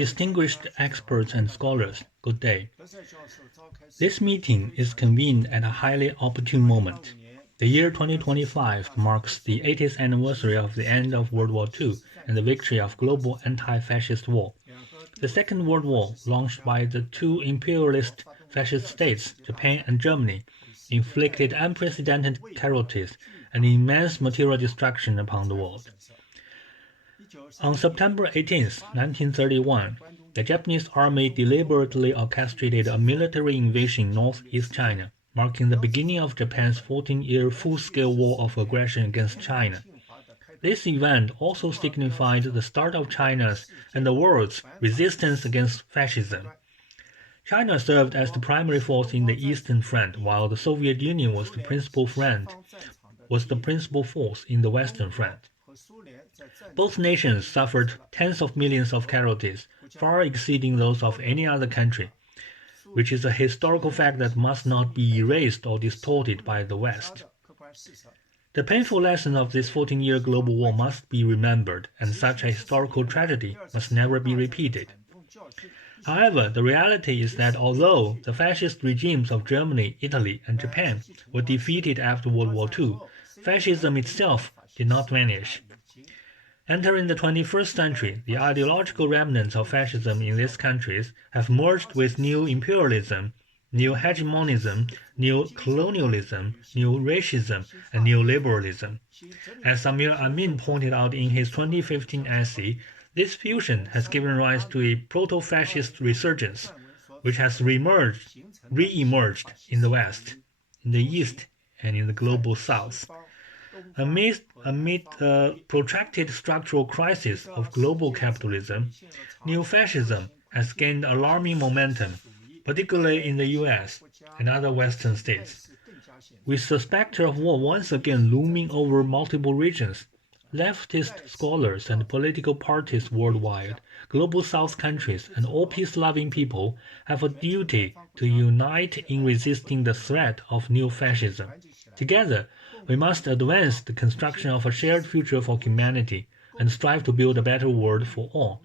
Distinguished experts and scholars, good day. This meeting is convened at a highly opportune moment. The year 2025 marks the 80th anniversary of the end of World War II and the victory of global anti-fascist war. The Second World War, launched by the two imperialist fascist states, Japan and Germany, inflicted unprecedented casualties and immense material destruction upon the world. On September 18, 1931, the Japanese army deliberately orchestrated a military invasion in northeast China, marking the beginning of Japan's 14-year full-scale war of aggression against China. This event also signified the start of China's and the world's resistance against fascism. China served as the primary force in the Eastern Front, while the Soviet Union was the principal force in the Western Front. Both nations suffered tens of millions of casualties, far exceeding those of any other country, which is a historical fact that must not be erased or distorted by the West. The painful lesson of this 14-year global war must be remembered, and such a historical tragedy must never be repeated. However, the reality is that although the fascist regimes of Germany, Italy, and Japan were defeated after World War II, fascism itself did not vanish. Entering the 21st century, the ideological remnants of fascism in these countries have merged with new imperialism, new hegemonism, new colonialism, new racism, and new liberalism. As Samir Amin pointed out in his 2015 essay, this fusion has given rise to a proto-fascist resurgence, which has re-emerged in the West, in the East, and in the global South. Amid a protracted structural crisis of global capitalism, new fascism has gained alarming momentum, particularly in the US and other Western states. With the specter of war once again looming over multiple regions, leftist scholars and political parties worldwide, global South countries, and all peace-loving people have a duty to unite in resisting the threat of new fascism. Together, we must advance the construction of a shared future for humanity and strive to build a better world for all.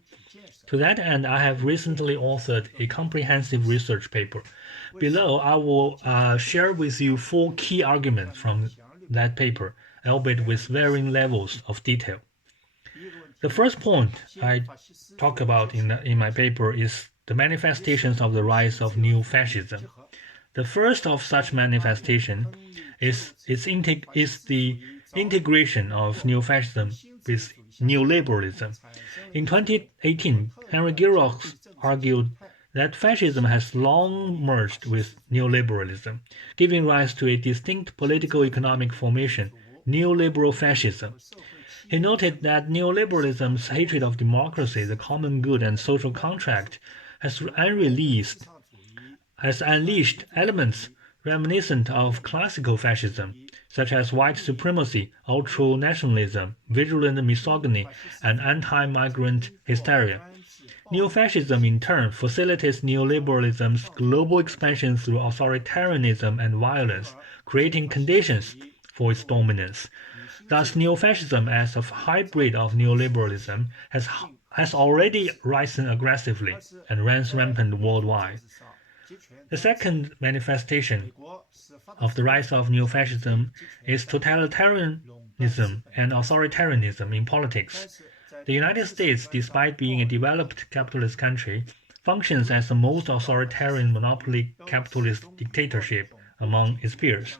To that end, I have recently authored a comprehensive research paper. Below, I will share with you 4 key arguments from that paper, albeit with varying levels of detail. The first point I talk about in my paper is the manifestations of the rise of new fascism. The first of such manifestation is the integration of new fascism with neoliberalism. In 2018, Henry Giroux argued that fascism has long merged with neoliberalism, giving rise to a distinct political-economic formation, neoliberal fascism. He noted that neoliberalism's hatred of democracy, the common good, and social contract has unleashed elements reminiscent of classical fascism, such as white supremacy, ultra-nationalism, vigilant misogyny, and anti-migrant hysteria. Neo-fascism, in turn, facilitates neoliberalism's global expansion through authoritarianism and violence, creating conditions for its dominance. Thus, neo-fascism, as a hybrid of neoliberalism, has already risen aggressively and runs rampant worldwide. The second manifestation of the rise of neo-fascism is totalitarianism and authoritarianism in politics. The United States, despite being a developed capitalist country, functions as the most authoritarian monopoly capitalist dictatorship among its peers.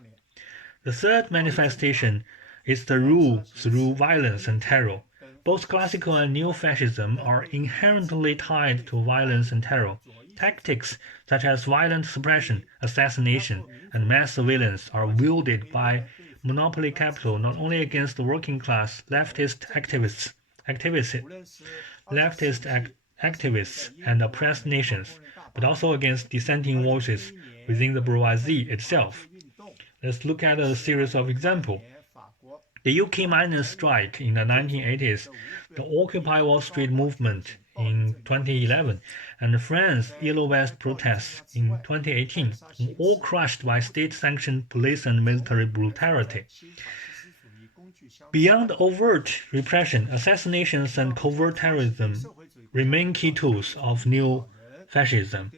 The third manifestation is the rule through violence and terror. Both classical and neo-fascism are inherently tied to violence and terror. Tactics such as violent suppression, assassination, and mass surveillance are wielded by monopoly capital not only against the working class leftist activists and oppressed nations, but also against dissenting voices within the bourgeoisie itself. Let's look at a series of examples. The UK miners' strike in the 1980s, the Occupy Wall Street movement in 2011, and France's Yellow Vest protests in 2018 were all crushed by state-sanctioned police and military brutality. Beyond overt repression, assassinations, and covert terrorism, remain key tools of neo-fascism.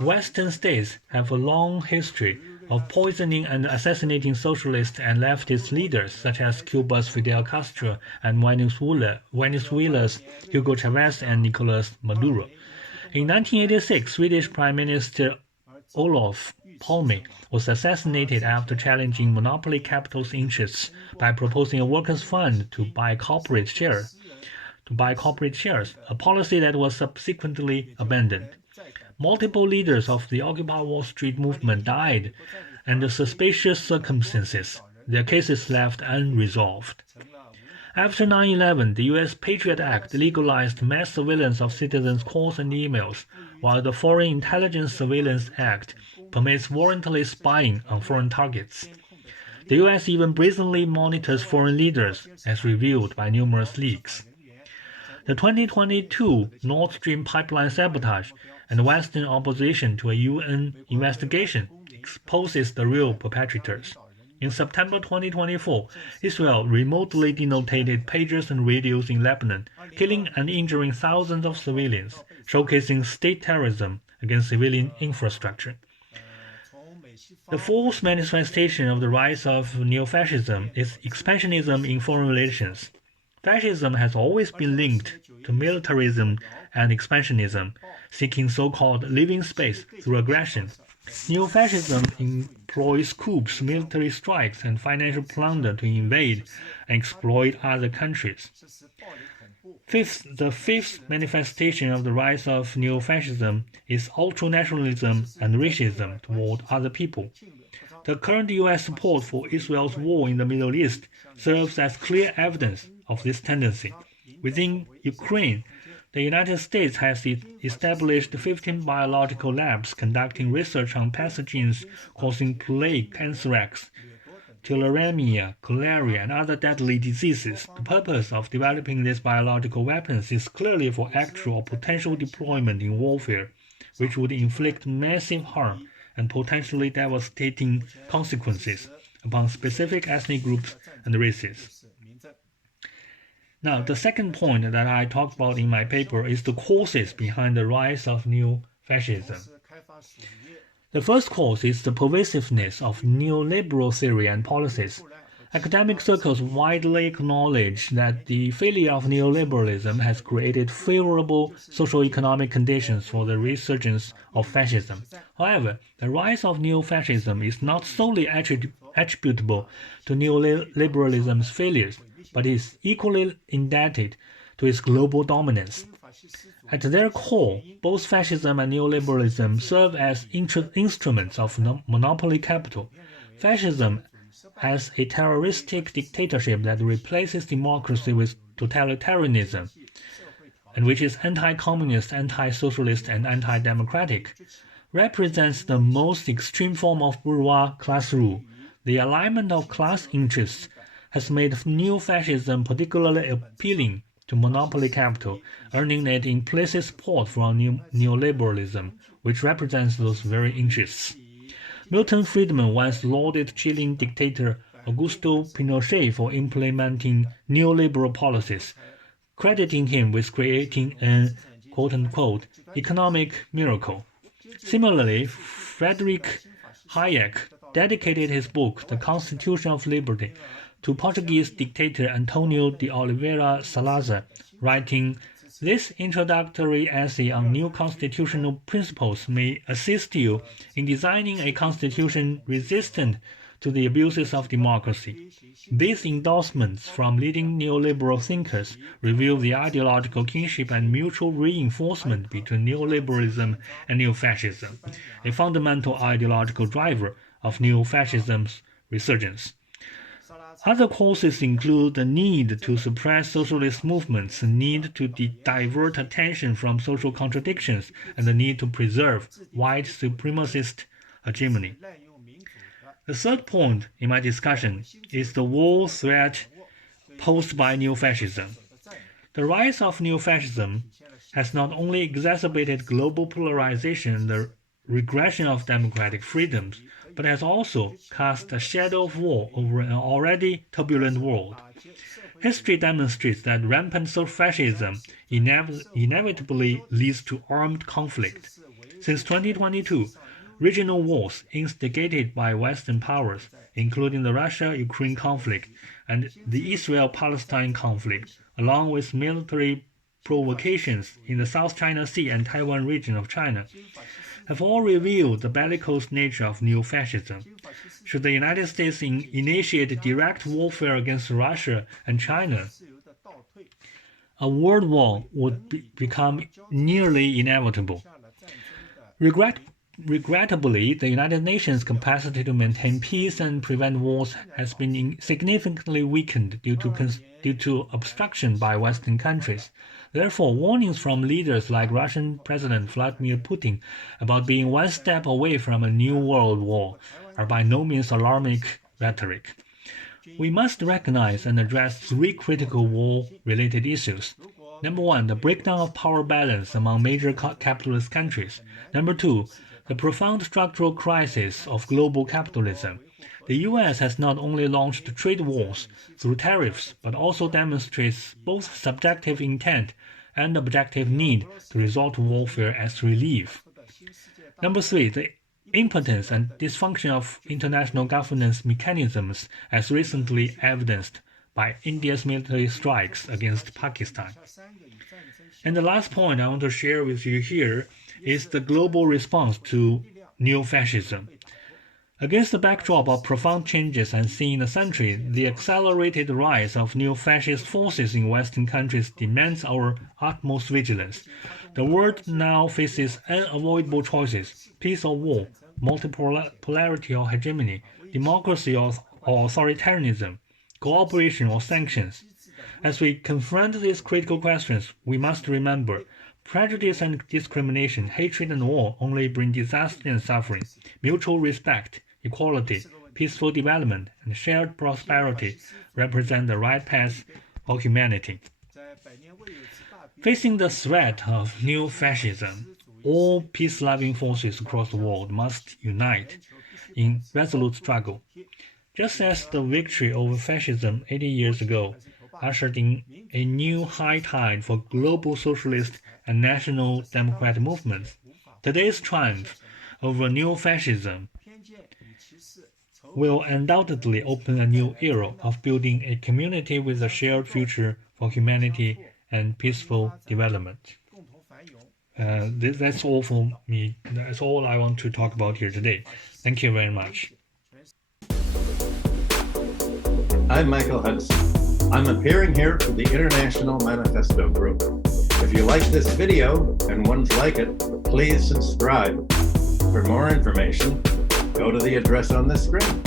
Western states have a long history of poisoning and assassinating socialist and leftist leaders such as Cuba's Fidel Castro and Venezuela's Hugo Chavez and Nicolas Maduro. In 1986, Swedish Prime Minister Olof Palme was assassinated after challenging monopoly capital's interests by proposing a workers' fund to buy corporate shares, a policy that was subsequently abandoned. Multiple leaders of the Occupy Wall Street movement died under suspicious circumstances, their cases left unresolved. After 9/11, the U.S. Patriot Act legalized mass surveillance of citizens' calls and emails, while the Foreign Intelligence Surveillance Act permits warrantless spying on foreign targets. The U.S. even brazenly monitors foreign leaders, as revealed by numerous leaks. The 2022 Nord Stream pipeline sabotage and Western opposition to a UN investigation exposes the real perpetrators. In September 2024, Israel remotely denotated pagers and radios in Lebanon, killing and injuring thousands of civilians, showcasing state terrorism against civilian infrastructure. The fourth manifestation of the rise of neo-fascism is expansionism in foreign relations. Fascism has always been linked to militarism and expansionism, seeking so-called living space through aggression. Neo-fascism employs coups, military strikes, and financial plunder to invade and exploit other countries. The fifth manifestation of the rise of neo-fascism is ultranationalism and racism toward other people. The current U.S. support for Israel's war in the Middle East serves as clear evidence of this tendency. Within Ukraine, the United States has established 15 biological labs conducting research on pathogens causing plague, anthrax, tularemia, cholera, and other deadly diseases. The purpose of developing these biological weapons is clearly for actual or potential deployment in warfare, which would inflict massive harm and potentially devastating consequences upon specific ethnic groups and races. Now, the second point that I talked about in my paper is the causes behind the rise of neo-fascism. The first cause is the pervasiveness of neoliberal theory and policies. Academic circles widely acknowledge that the failure of neoliberalism has created favorable socio-economic conditions for the resurgence of fascism. However, the rise of neo-fascism is not solely attributable to neoliberalism's failures, but is equally indebted to its global dominance. At their core, both fascism and neoliberalism serve as instruments of monopoly capital. Fascism as a terroristic dictatorship that replaces democracy with totalitarianism, and which is anti-communist, anti-socialist, and anti-democratic, represents the most extreme form of bourgeois class rule. The alignment of class interests has made neo-fascism particularly appealing to monopoly capital, earning it implicit support from neoliberalism, which represents those very interests. Milton Friedman once lauded Chilean dictator Augusto Pinochet for implementing neoliberal policies, crediting him with creating an quote-unquote economic miracle. Similarly, Friedrich Hayek dedicated his book, The Constitution of Liberty, to Portuguese dictator Antonio de Oliveira Salazar, writing, "This introductory essay on new constitutional principles may assist you in designing a constitution resistant to the abuses of democracy." These endorsements from leading neoliberal thinkers reveal the ideological kinship and mutual reinforcement between neoliberalism and neo-fascism, a fundamental ideological driver of neo-fascism's resurgence. Other causes include the need to suppress socialist movements, the need to divert attention from social contradictions, and the need to preserve white supremacist hegemony. The third point in my discussion is the war threat posed by neo-fascism. The rise of neo-fascism has not only exacerbated global polarization and the regression of democratic freedoms, but has also cast a shadow of war over an already turbulent world. History demonstrates that rampant fascism inevitably leads to armed conflict. Since 2022, regional wars instigated by Western powers, including the Russia-Ukraine conflict and the Israel-Palestine conflict, along with military provocations in the South China Sea and Taiwan region of China, have all revealed the bellicose nature of neo-fascism. Should the United States initiate direct warfare against Russia and China, a world war would become nearly inevitable. Regrettably, the United Nations' capacity to maintain peace and prevent wars has been significantly weakened due to obstruction by Western countries. Therefore, warnings from leaders like Russian President Vladimir Putin about being one step away from a new world war are by no means alarming rhetoric. We must recognize and address three critical war-related issues. Number one, the breakdown of power balance among major capitalist countries. Number two, the profound structural crisis of global capitalism. The US has not only launched trade wars through tariffs, but also demonstrates both subjective intent and objective need to resort to warfare as relief. Number three, the impotence and dysfunction of international governance mechanisms as recently evidenced by India's military strikes against Pakistan. And the last point I want to share with you here is the global response to neo-fascism. Against the backdrop of profound changes unseen in a century, the accelerated rise of neo-fascist forces in Western countries demands our utmost vigilance. The world now faces unavoidable choices: peace or war, multipolarity or hegemony, democracy or authoritarianism, cooperation or sanctions. As we confront these critical questions, we must remember prejudice and discrimination, hatred and war only bring disaster and suffering. Mutual respect, equality, peaceful development, and shared prosperity represent the right path for humanity. Facing the threat of new fascism, all peace-loving forces across the world must unite in resolute struggle. Just as the victory over fascism 80 years ago ushered in a new high tide for global socialist and national democratic movements, today's triumph over neo-fascism will undoubtedly open a new era of building a community with a shared future for humanity and peaceful development. That's all for me. That's all I want to talk about here today. Thank you very much. I'm Michael Hudson. I'm appearing here for the International Manifesto Group. If you like this video and ones like it, please subscribe. For more information, go to the address on the screen.